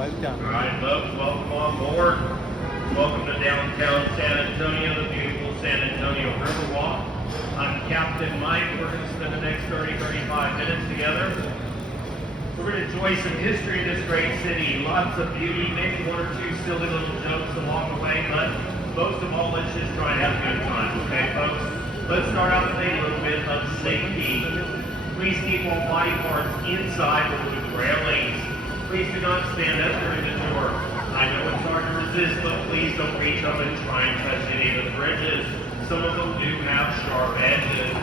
All right, folks, welcome on board. Welcome to downtown San Antonio, the beautiful San Antonio Riverwalk. I'm Captain Mike. We're going to spend the next 35 minutes together. We're going to enjoy some history of this great city. Lots of beauty, maybe one or two silly little jokes along the way, but most of all, let's just try and have a good time, okay, folks? Let's start out with a little bit of safety. Please keep all body parts inside the wooden railings. Please do not stand up during the tour. I know it's hard to resist, but please don't reach up and try and touch any of the bridges. Some of them do have sharp edges.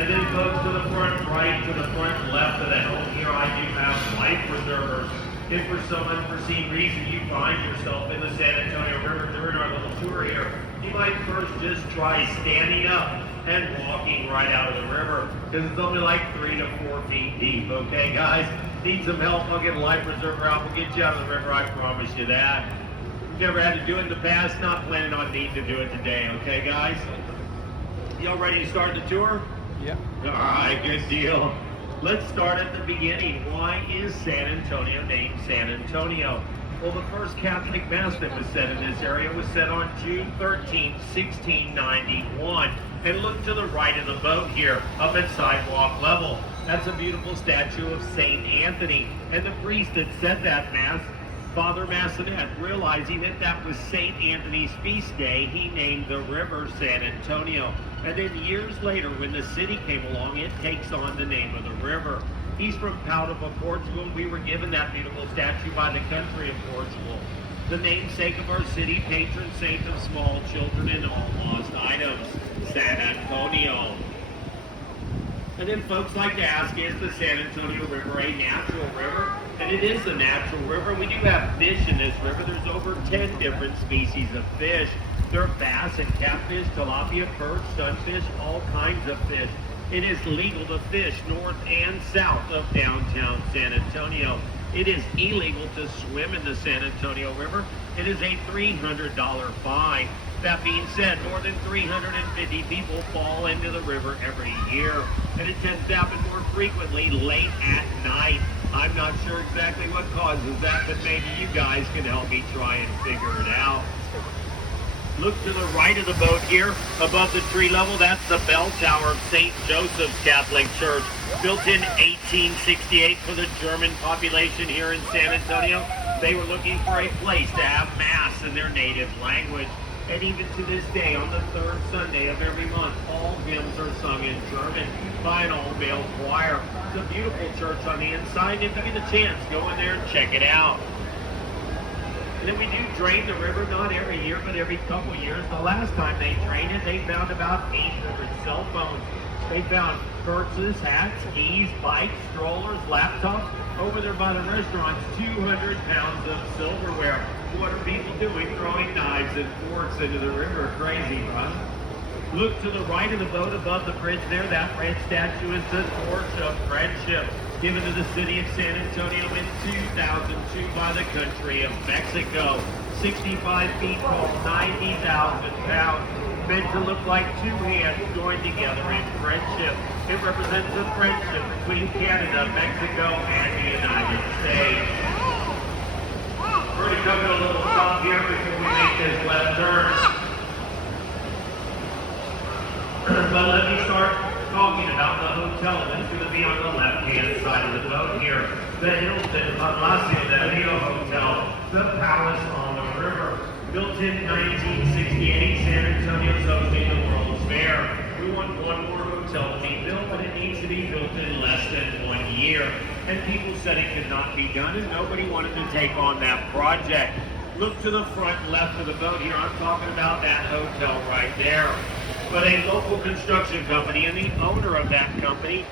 And then folks, to the front right, to the front left of the helm here, I do have life preservers. If for some unforeseen reason you find yourself in the San Antonio River during our little tour here, you might first just try standing up and walking right out of the river, because it's only like 3 to 4 feet deep, okay guys? Need some help, I'll get a life preserver out, we'll get you out of the river, I promise you that. You've never had to do it in the past, not planning on needing to do it today, okay guys? Y'all ready to start the tour? Yeah. All right, good deal. Let's start at the beginning. Why is San Antonio named San Antonio? Well, the first Catholic Mass that was said in this area was said on June 13, 1691. And look to the right of the boat here, up at sidewalk level. That's a beautiful statue of St. Anthony. And the priest that said that Mass, Father Massonet, realizing that that was St. Anthony's feast day, he named the river San Antonio. And then years later, when the city came along, it takes on the name of the river. He's from Padua, Portugal. We were given that beautiful statue by the country of Portugal. The namesake of our city, patron saint of small children and all lost items, San Antonio. And then folks like to ask, is the San Antonio River a natural river? And it is a natural river. We do have fish in this river. There's over 10 different species of fish. There are bass and catfish, tilapia, perch, sunfish, all kinds of fish. It is legal to fish north and south of downtown San Antonio. It is illegal to swim in the San Antonio River. It is a $300 fine. That being said, more than 350 people fall into the river every year, and it tends to happen more frequently late at night. I'm not sure exactly what causes that, but maybe you guys can help me try and figure it out. Look to the right of the boat here, above the tree level, that's the bell tower of St. Joseph's Catholic Church, built in 1868 for the German population here in San Antonio. They were looking for a place to have Mass in their native language. And even to this day, on the third Sunday of every month, all hymns are sung in German by an all-male choir. It's a beautiful church on the inside, and if you get a chance, go in there and check it out. And then we do drain the river, not every year, but every couple years. The last time they drained it, they found about 800 cell phones. They found purses, hats, keys, bikes, strollers, laptops. Over there by the restaurants, 200 pounds of silverware. What are people doing? Throwing knives and forks into the river. Crazy, huh? Look to the right of the boat above the bridge there. That red statue is the Torch of Friendship, given to the city of San Antonio in 2002 by the country of Mexico. 65 feet tall, 90,000 pounds. Meant to look like two hands joined together in friendship. It represents the friendship between Canada, Mexico, and the United States. We're going to come to a little stop here before we make this left turn. But let me start talking about the hotel that's going to be on the left-hand side of the boat here. The Hilton Palacio del Rio Hotel, the palace on the river. Built in 1968, San Antonio's hosting the World's Fair. We want one more hotel to be built, but it needs to be built in less than 1 year. And people said it could not be done, and nobody wanted to take on that project. Look to the front left of the boat here. I'm talking about that hotel right there. But a local construction company and the owner of that company,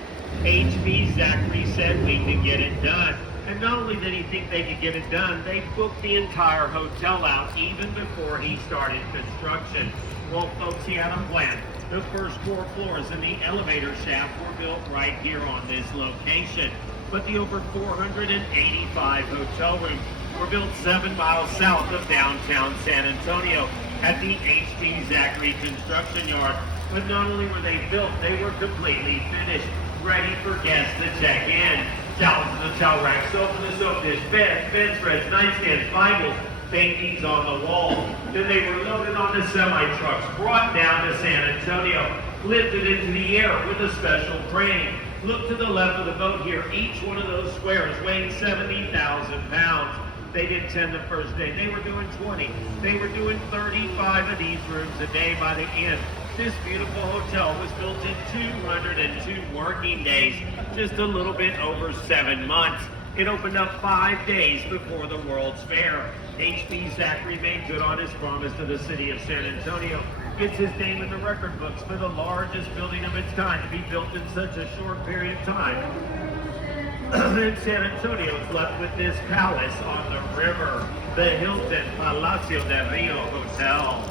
H.B. Zachary, said we can get it done. And not only did he think they could get it done, they booked the entire hotel out even before he started construction. Well, folks, he had a plan. The first 4 floors and the elevator shaft were built right here on this location. But the over 485 hotel rooms were built 7 miles south of downtown San Antonio at the H.B. Zachary Construction Yard. But not only were they built, they were completely finished, ready for guests to check in. Towels in the towel rack, soap in the soap dish, beds, bedspreads, nightstands, Bibles, paintings on the wall. Then they were loaded onto semi-trucks, brought down to San Antonio, lifted into the air with a special crane. Look to the left of the boat here. Each one of those squares weighing 70,000 pounds. They did 10 the first day. They were doing 20. They were doing 35 of these rooms a day by the end. This beautiful hotel was built in 202 working days, just a little bit over 7 months. It opened up 5 days before the World's Fair. H.B. Zachary made good on his promise to the city of San Antonio. Gets his name in the record books for the largest building of its kind to be built in such a short period of time. In San Antonio, it's left with this palace on the river, the Hilton Palacio del Rio Hotel.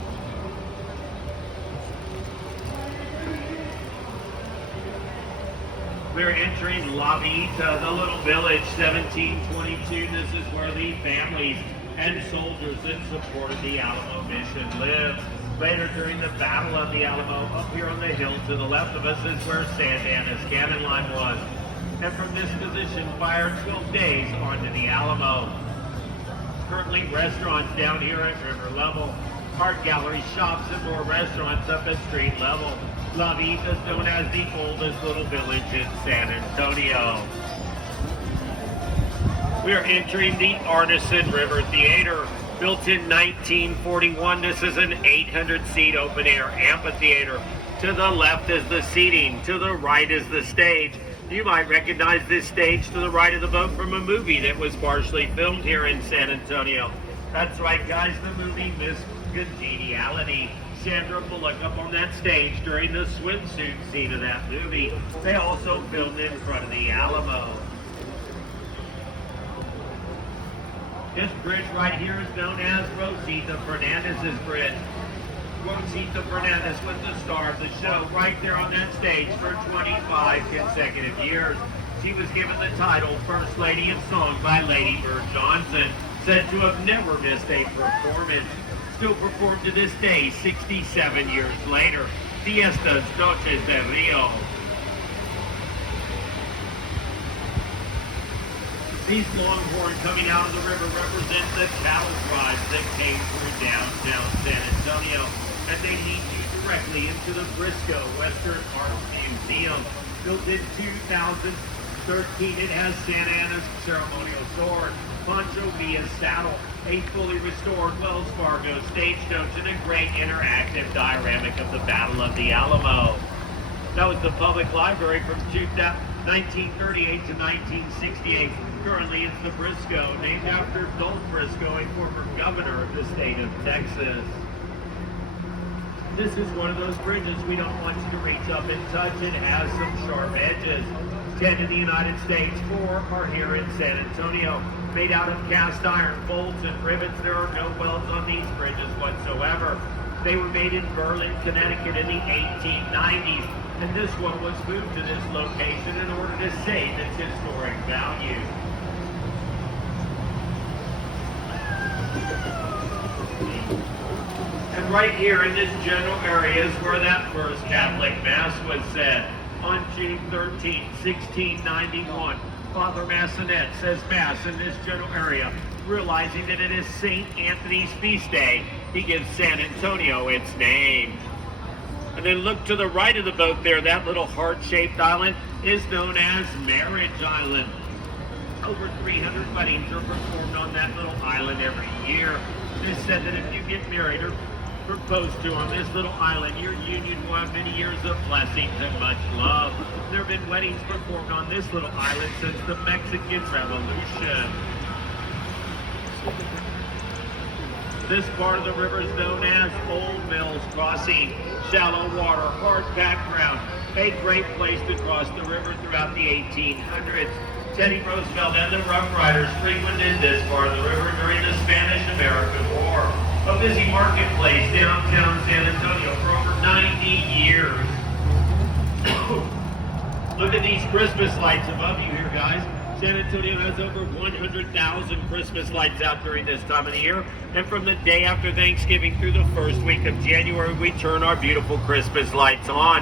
We're entering La Vita, the little village, 1722. This is where the families and soldiers that supported the Alamo mission lived. Later, during the Battle of the Alamo, up here on the hill to the left of us is where Santa Ana's cannon line was. And from this position, fired 12 days onto the Alamo. Currently, restaurants down here at river level. Art galleries, shops, and more restaurants up at street level. La Vita is known as the oldest little village in San Antonio. We are entering the Artisan River Theater. Built in 1941, this is an 800-seat open-air amphitheater. To the left is the seating, to the right is the stage. You might recognize this stage to the right of the boat from a movie that was partially filmed here in San Antonio. That's right, guys, the movie Miss Congeniality. Sandra Bullock up on that stage during the swimsuit scene of that movie. They also filmed in front of the Alamo. This bridge right here is known as Rosita Fernandez's Bridge. Rosita Fernandez was the star of the show right there on that stage for 25 consecutive years. She was given the title First Lady of Song by Lady Bird Johnson, said to have never missed a performance. Still performed to this day, 67 years later. Fiestas Noches de Rio. These longhorns coming out of the river represent the cattle tribes that came through downtown San Antonio, and they lead you directly into the Briscoe Western Art Museum. Built in 2013, it has Santa Ana's ceremonial sword, Pancho Villa's saddle, a fully restored Wells Fargo stagecoach, and a great interactive dioramic of the Battle of the Alamo. That was the public library from 1938 to 1968. Currently, it's the Briscoe, named after Dole Briscoe, a former governor of the state of Texas. This is one of those bridges we don't want you to reach up and touch. It has some sharp edges. 10 in the United States, 4 are here in San Antonio. Made out of cast iron, bolts, and rivets. There are no welds on these bridges whatsoever. They were made in Berlin, Connecticut in the 1890s. And this one was moved to this location in order to save its historic value. And right here in this general area is where that first Catholic Mass was said. On June 13, 1691, Father Massonet says Mass in this general area. Realizing that it is St. Anthony's feast day, he gives San Antonio its name. And then look to the right of the boat there, that little heart-shaped island is known as Marriage Island. Over 300 weddings are performed on that little island every year. It is said that if you get married or proposed to on this little island, your union will have many years of blessings and much love. There have been weddings performed on this little island since the Mexican Revolution. This part of the river is known as Old Mills Crossing. Shallow water, hard background, a great place to cross the river throughout the 1800s. Teddy Roosevelt and the Rough Riders frequented this part of the river during the Spanish-American War. A busy marketplace downtown San Antonio for over 90 years. Look at these Christmas lights above you here, guys. San Antonio has over 100,000 Christmas lights out during this time of the year. And from the day after Thanksgiving through the first week of January, we turn our beautiful Christmas lights on.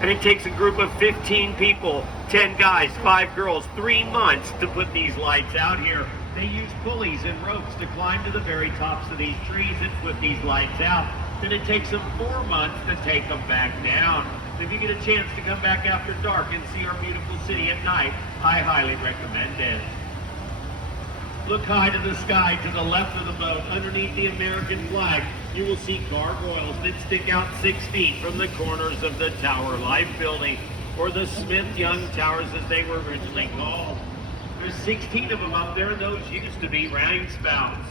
And it takes a group of 15 people, 10 guys, 5 girls, 3 months to put these lights out here. They use pulleys and ropes to climb to the very tops of these trees and put these lights out. Then it takes them 4 months to take them back down. If you get a chance to come back after dark and see our beautiful city at night, I highly recommend it. Look high to the sky to the left of the boat. Underneath the American flag, you will see gargoyles that stick out 6 feet from the corners of the Tower Life building, or the Smith-Young Towers as they were originally called. There's 16 of them up there, and those used to be rain spouts.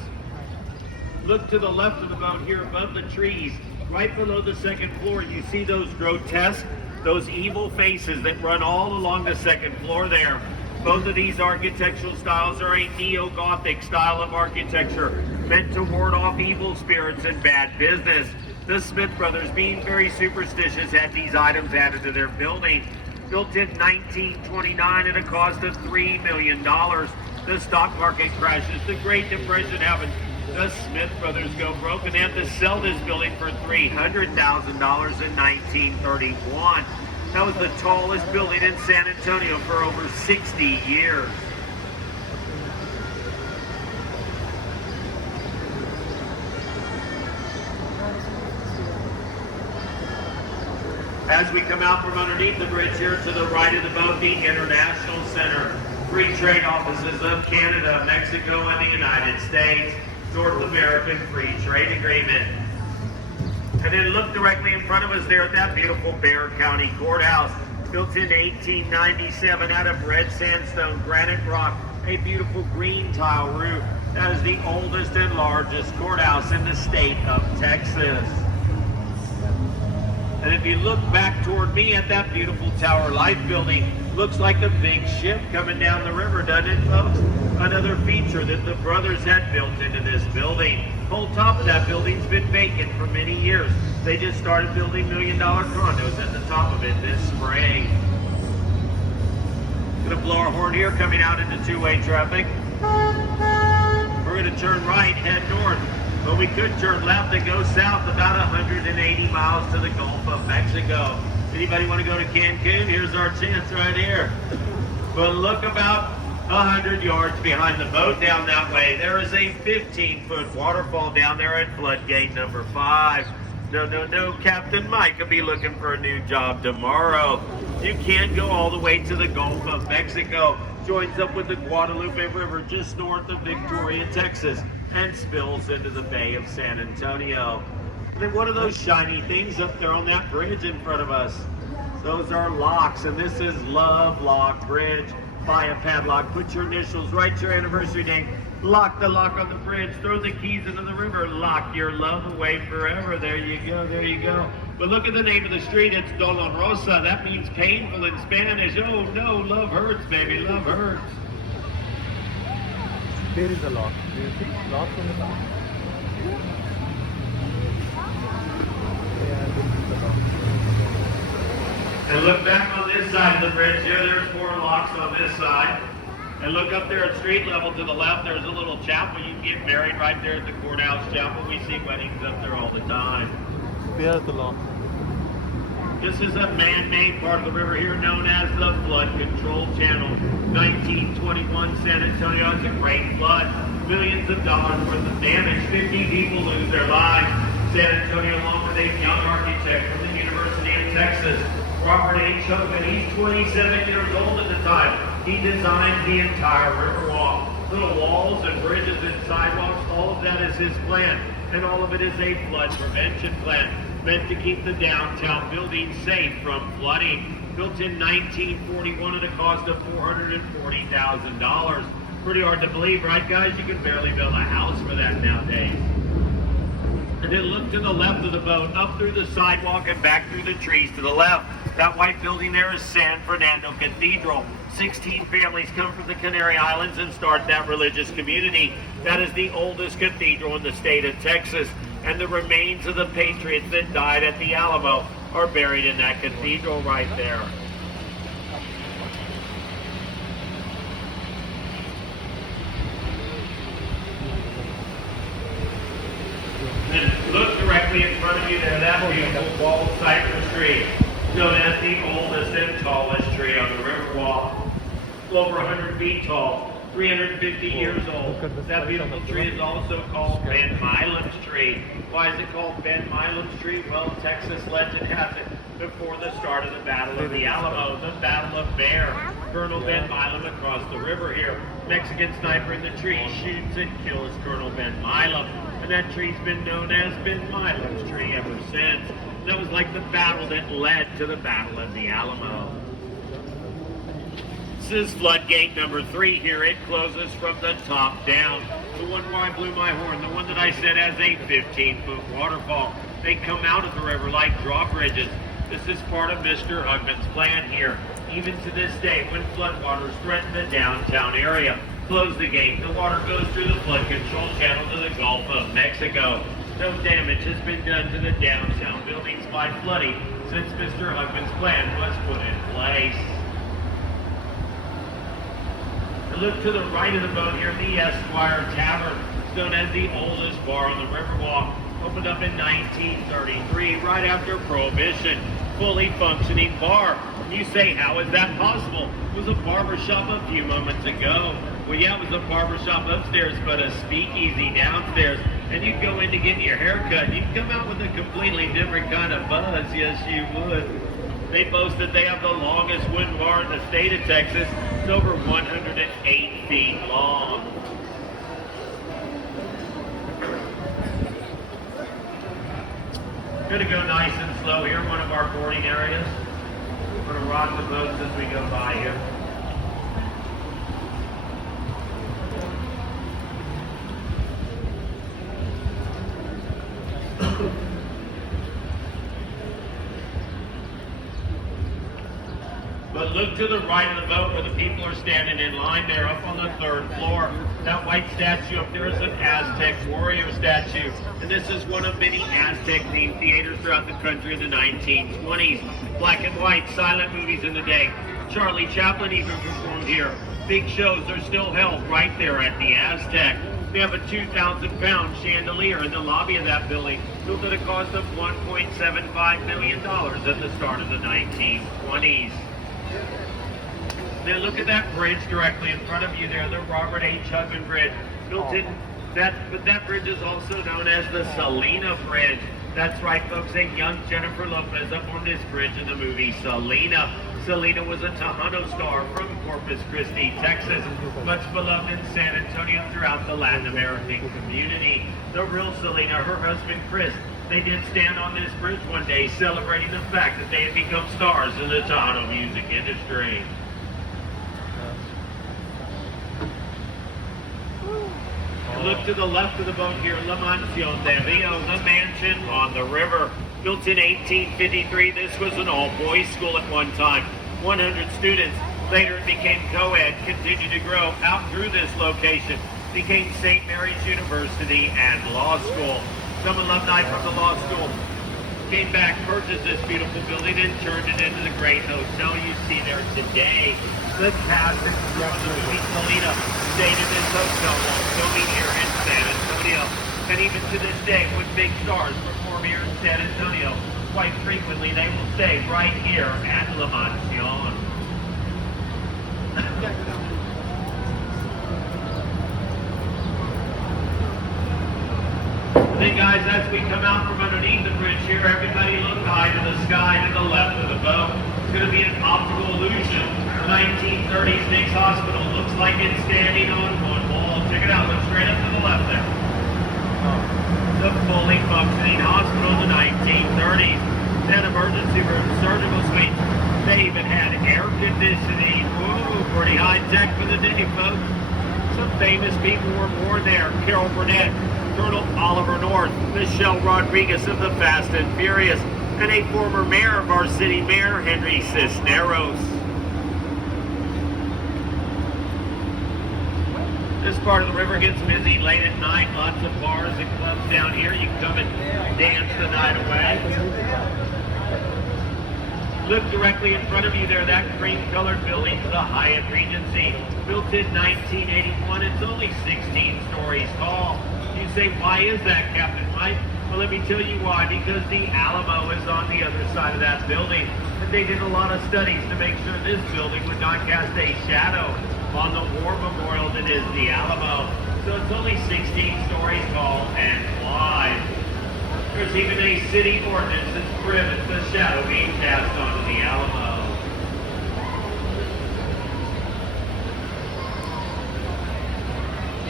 Look to the left of the boat here above the trees. Right below the second floor, you see those grotesque, those evil faces that run all along the second floor there. Both of these architectural styles are a neo-Gothic style of architecture meant to ward off evil spirits and bad business. The Smith brothers, being very superstitious, had these items added to their building. Built in 1929 at a cost of $3 million. The stock market crashes, the Great Depression happens. The Smith brothers go broke and had to sell this building for $300,000 in 1931. That was the tallest building in San Antonio for over 60 years. As we come out from underneath the bridge here to the right of the boat, the International Center. Free trade offices of Canada, Mexico, and the United States. North American Free Trade Agreement. And then look directly in front of us there at that beautiful Bexar County Courthouse, built in 1897 out of red sandstone granite rock, a beautiful green tile roof. That is the oldest and largest courthouse in the state of Texas. And if you look back toward me at that beautiful Tower Life building, looks like a big ship coming down the river, doesn't it, folks? Another feature that the brothers had built into this building. The whole top of that building's been vacant for many years. They just started building $1 million condos at the top of it this spring. Gonna blow our horn here, coming out into two-way traffic. We're gonna turn right, head north. But we could turn left and go south about 180 miles to the Gulf of Mexico. Anybody want to go to Cancun? Here's our chance right here. But look about 100 yards behind the boat down that way. There is a 15-foot waterfall down there at floodgate number 5. No, Captain Mike will be looking for a new job tomorrow. You can't go all the way to the Gulf of Mexico. Joins up with the Guadalupe River just north of Victoria, Texas, and spills into the Bay of San Antonio. And then what are those shiny things up there on that bridge in front of us? Those are locks, and this is Love Lock Bridge. Buy a padlock, put your initials, write your anniversary date, lock the lock on the bridge, throw the keys into the river, lock your love away forever. There you go, there you go. But look at the name of the street, it's Dolorosa. That means painful in Spanish. Oh no, love hurts, baby, love hurts. There is a lock. Do you see? Lock on the top. Yeah, this is the lock. And look back on this side of the bridge here, there's 4 locks on this side. And look up there at street level to the left, there's a little chapel. You can get married right there at the courthouse chapel. We see weddings up there all the time. There are the lock. This is a man-made part of the river here known as the Flood Control Channel. 1921 San Antonio has a great flood. Millions of dollars worth of damage. 50 people lose their lives. San Antonio, along with a young architect from the University of Texas, Robert H. Hogan. He's 27 years old at the time. He designed the entire Riverwalk. Little walls and bridges and sidewalks, all of that is his plan. And all of it is a flood prevention plan, meant to keep the downtown buildings safe from flooding. Built in 1941 at a cost of $440,000. Pretty hard to believe, right guys? You can barely build a house for that nowadays. And then look to the left of the boat, up through the sidewalk and back through the trees to the left. That white building there is San Fernando Cathedral. 16 families come from the Canary Islands and start that religious community. That is the oldest cathedral in the state of Texas. And the remains of the patriots that died at the Alamo are buried in that cathedral right there. And look directly in front of you there, that beautiful walled cypress tree. known as the oldest and tallest tree on the Riverwalk. Over 100 feet tall, 350 years old. That beautiful tree is also called Ben Milam's tree. Why is it called Ben Milam's tree? Well, Texas legend has it. Before the start of the Battle of the Alamo, the Battle of Bear, Colonel Ben Milam across the river here. Mexican sniper in the tree shoots and kills Colonel Ben Milam. And that tree's been known as Ben Milam's tree ever since. That was like the battle that led to the Battle of the Alamo. This is floodgate number 3 here. It closes from the top down. The one where I blew my horn, the one that I said has a 15-foot waterfall. They come out of the river like drawbridges. This is part of Mr. Hugman's plan here. Even to this day, when floodwaters threaten the downtown area, close the gate. The water goes through the flood control channel to the Gulf of Mexico. No damage has been done to the downtown buildings by flooding since Mr. Hugman's plan was put in place. Look to the right of the boat here, the Esquire Tavern, known as the oldest bar on the Riverwalk. Opened up in 1933, right after Prohibition. Fully functioning bar. And you say, how is that possible? It was a barber shop a few moments ago. Well, yeah, it was a barber shop upstairs, but a speakeasy downstairs. And you'd go in to get your hair cut, and you'd come out with a completely different kind of buzz. Yes, you would. They boast that they have the longest wooden bar in the state of Texas. It's over 108 feet long. Going to go nice and slow here, one of our boarding areas. We're going to rock the boats as we go by here. But look to the right of the boat where the people are standing in line there up on the 3rd floor. That white statue up there is an Aztec warrior statue. And this is one of many Aztec-themed theaters throughout the country in the 1920s. Black and white silent movies in the day. Charlie Chaplin even performed here. Big shows are still held right there at the Aztec. They have a 2,000-pound chandelier in the lobby of that building, built at a cost of $1.75 million at the start of the 1920s. Then look at that bridge directly in front of you there, the Robert H. Hugman Bridge. Built in but that bridge is also known as the Selena Bridge. That's right, folks, a young Jennifer Lopez up on this bridge in the movie Selena. Selena was a Tejano star from Corpus Christi, Texas, much beloved in San Antonio throughout the Latin American community. The real Selena, her husband Chris, they did stand on this bridge one day celebrating the fact that they had become stars in the Tejano music industry. Look to the left of the boat here, La Mansión de Rio, the mansion on the river. Built in 1853, this was an all-boys school at one time. 100 students. Later it became co-ed, continued to grow, outgrew this location, became St. Mary's University and law school. Some alumni from the law school came back, purchased this beautiful building, and turned it into the great hotel you see there today. The cast and crew of the movie Selena stayed in this hotel while filming here in San Antonio. And even to this day, when big stars perform here in San Antonio, quite frequently they will stay right here at La Mansión. Then guys, as we come out from underneath the bridge here, everybody look high to the sky to the left of the boat. It's going to be an optical illusion. The 1930s Nick's Hospital looks like it's standing on one wall. Check it out, look straight up to the left there. The fully functioning hospital in the 1930s. They had emergency rooms, surgical suites. They even had air conditioning. Whoa, pretty high tech for the day, folks. Some famous people were born there. Carol Burnett, Colonel Oliver North, Michelle Rodriguez of the Fast and Furious, and a former mayor of our city, Mayor Henry Cisneros. This part of the river gets busy late at night. Lots of bars and clubs down here. You can come and dance the night away. Look directly in front of you there, that cream-colored building is the Hyatt Regency. Built in 1981, it's only 16 stories tall. You say, why is that, Captain Mike? Well, let me tell you why. Because the Alamo is on the other side of that building. And they did a lot of studies to make sure this building would not cast a shadow on the war memorial that is the Alamo. So it's only 16 stories tall and wide. There's even a city ordinance that prohibits the shadow being cast onto the Alamo.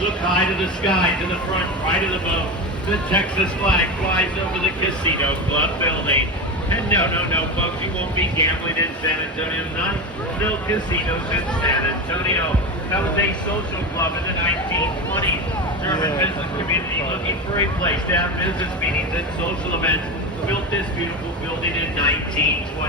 Look high to the sky, to the front, right of the boat. The Texas flag flies over the Casino Club building. And no, folks, you won't be gambling in San Antonio tonight. No casinos in San Antonio. That was a social club in the 1920s. German business community looking for a place to have business meetings and social events. Built this beautiful building in 1927.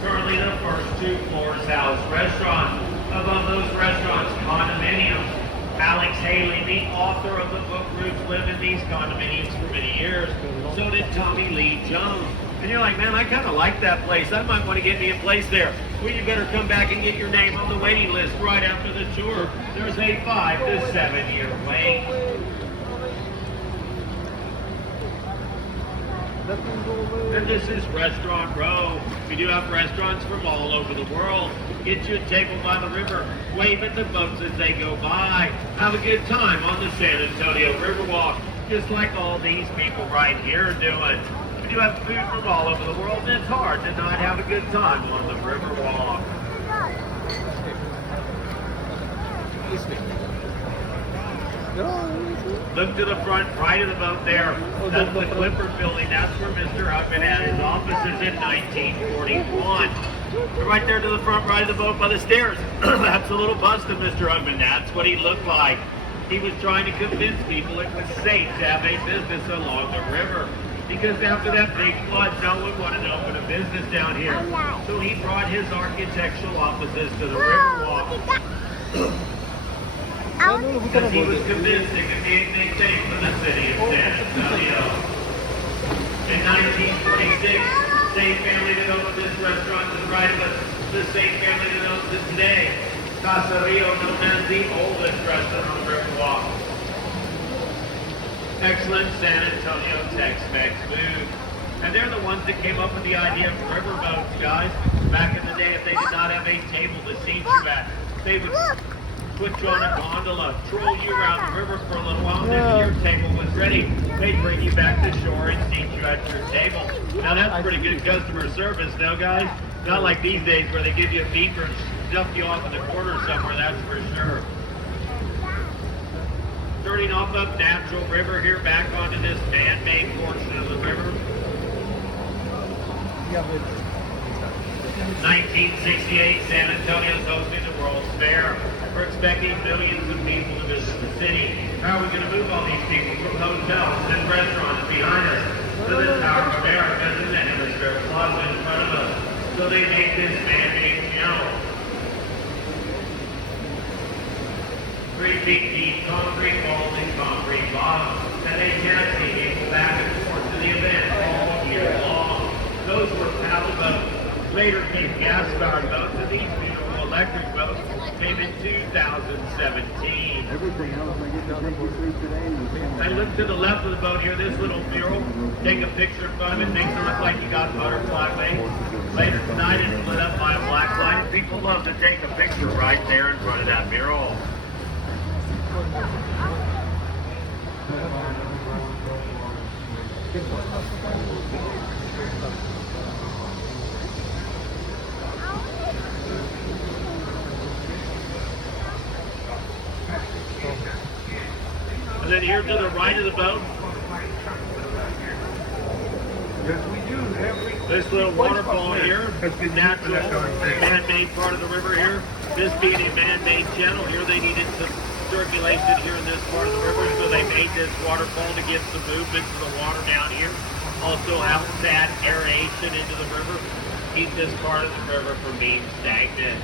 Currently, the first 2 floors house restaurants. Above those restaurants, condominiums. Alex Haley, the author of the book Roots, lived in these condominiums for many years. So did Tommy Lee Jones. And you're like, man, I kind of like that place. I might want to get me a place there. Well, you better come back and get your name on the waiting list right after the tour. There's a 5 to 7 year wait. And this is Restaurant Row. We do have restaurants from all over the world. Get you a table by the river. Wave at the boats as they go by. Have a good time on the San Antonio Riverwalk, just like all these people right here are doing. We do have food from all over the world, and it's hard to not have a good time on the Riverwalk. Look to the front right of the boat there. That's the Clifford building. That's where Mr. Huckman had his offices in 1941. Right there to the front right of the boat by the stairs. That's a little bust of Mr. Huckman. That's what he looked like. He was trying to convince people it was safe to have a business along the river. Because after that big flood, no one wanted to open a business down here. So he brought his architectural offices to the Riverwalk. Because he was convinced it could be a big thing for the city of San Antonio. In 1946, same family that opened this restaurant to the right of us, the same family that owns it today. Casa Rio, known as the oldest restaurant on the Riverwalk. Excellent San Antonio Tex-Mex food. And they're the ones that came up with the idea of riverboats, guys. Back in the day, if they did not have a table to seat you at, they would put you on a gondola, troll you around the river for a little while, and then when your table was ready, they'd bring you back to shore and seat you at your table. Now that's pretty good customer service, no guys? Not like these days where they give you a beeper and stuff you off in the corner somewhere, that's for sure. Starting off up Natural River here, back onto this man-made portion of the river. 1968, San Antonio's hosting the World's Fair. We're expecting millions of people to visit the city. How are we going to move all these people from hotels and restaurants behind us to the Tower of America and the Hemisphere Plaza in front of us? So they made this man-made show. 3 feet deep concrete walls and concrete bottoms. And they can't see people back and forth to the event all year long. Those were paddle boats. Later came gas-powered boats, and these beautiful electric boats came in 2017. Everything else I get to take you through today. I look to the left of the boat here, this little mural. Take a picture in front of it, makes it look like you got butterfly wings. Later tonight, it's lit up by a black light. People love to take a picture right there in front of that mural. And then here to the right of the boat, this little waterfall here, natural, man-made part of the river here. This being a man-made channel here, they needed some circulation here in this part of the river, so they made this waterfall to get some movement to the water down here. Also helps add aeration into the river, keep this part of the river from being stagnant.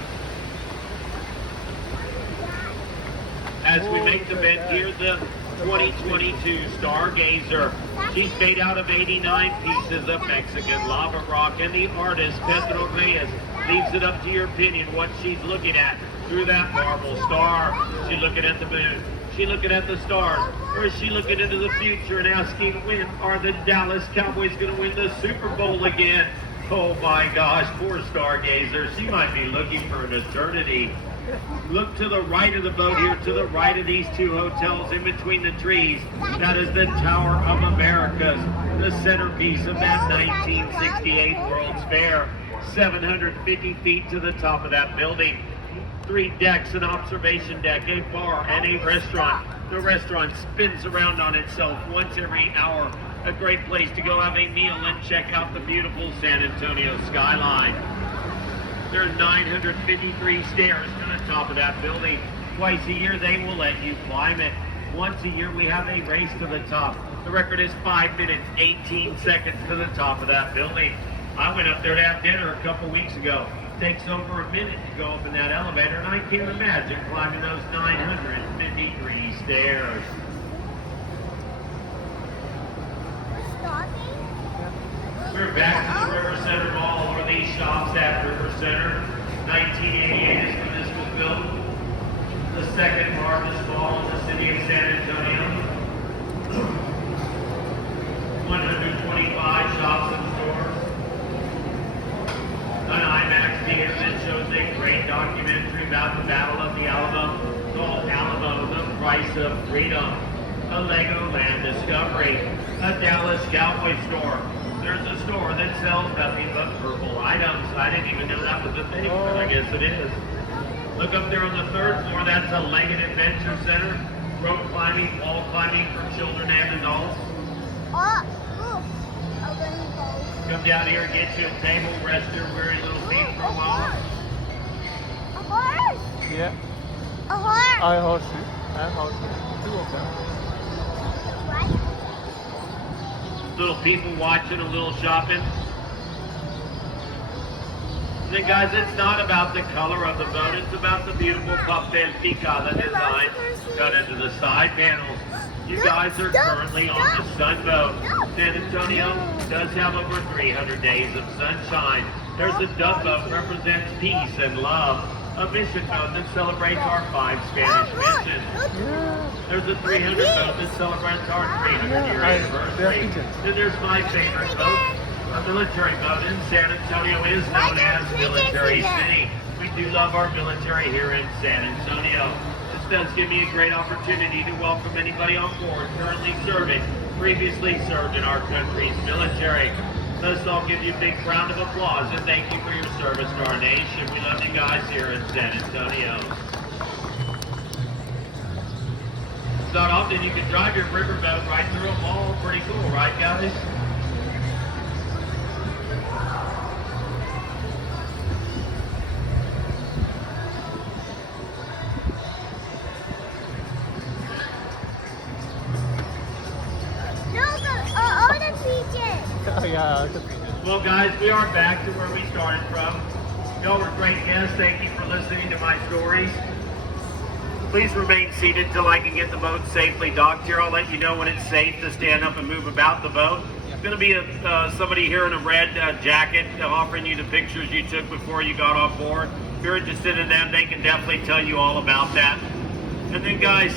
As we make the bend here, the 2022 Stargazer. She's made out of 89 pieces of Mexican lava rock, and the artist, Pedro Reyes, leaves it up to your opinion what she's looking at through that marble star. She's looking at the moon. She looking at the stars, or is she looking into the future and asking, when are the Dallas Cowboys going to win the Super Bowl again? Oh my gosh, poor stargazer. She might be looking for an eternity. Look to the right of the boat here, to the right of these two hotels in between the trees. That is the Tower of Americas, the centerpiece of that 1968 World's Fair. 750 feet to the top of that building. 3 decks, an observation deck, a bar, and a restaurant. The restaurant spins around on itself once every hour. A great place to go have a meal and check out the beautiful San Antonio skyline. There are 953 stairs to the top of that building. Twice a year they will let you climb it. Once a year we have a race to the top. The record is 5 minutes, 18 seconds to the top of that building. I went up there to have dinner a couple weeks ago. Takes over a minute to go up in that elevator, and I can't imagine climbing those 953 stairs. We're back to the River Center Mall, or these shops at River Center. 1988 is when this was built. The second largest mall in the city of San Antonio. 125 shops and stores. An IMAX theater that shows a great documentary about the Battle of the Alamo, called Alamo, the Price of Freedom. A Legoland Discovery. A Dallas Cowboy store. There's a store that sells nothing but purple items. I didn't even know that was a thing, but I guess it is. Look up there on the 3rd floor, that's a Legged Adventure Center. Rope climbing, wall climbing for children and adults. Come down here and get you a table, rest your weary little feet for a while. A horse? Yeah. A horse? I horse you. I horse you. 2 of them. Little people watching, a little shopping. And then guys, it's not about the color of the boat, it's about the beautiful papel pica, the design done into the side panels. You guys are currently on the Sunboat. San Antonio does have over 300 days of sunshine. There's a dove boat, represents peace and love. A mission boat that celebrates our 5 Spanish missions. There's a 300 boat that celebrates our 300-year anniversary. And there's my favorite boat. A military boat in San Antonio is known as Military City. We do love our military here in San Antonio. This does give me a great opportunity to welcome anybody on board currently serving, previously served in our country's military. Let's all give you a big round of applause and thank you for your service to our nation. We love you guys here in San Antonio. It's not often you can drive your riverboat right through a mall. Pretty cool, right guys? Yeah. Well guys, we are back to where we started from. Y'all were great guests. Thank you for listening to my stories. Please remain seated till I can get the boat safely docked here. I'll let you know when it's safe to stand up and move about the boat. It's going to be somebody here in a red jacket offering you the pictures you took before you got on board. If you're interested in them, they can definitely tell you all about that. And then guys,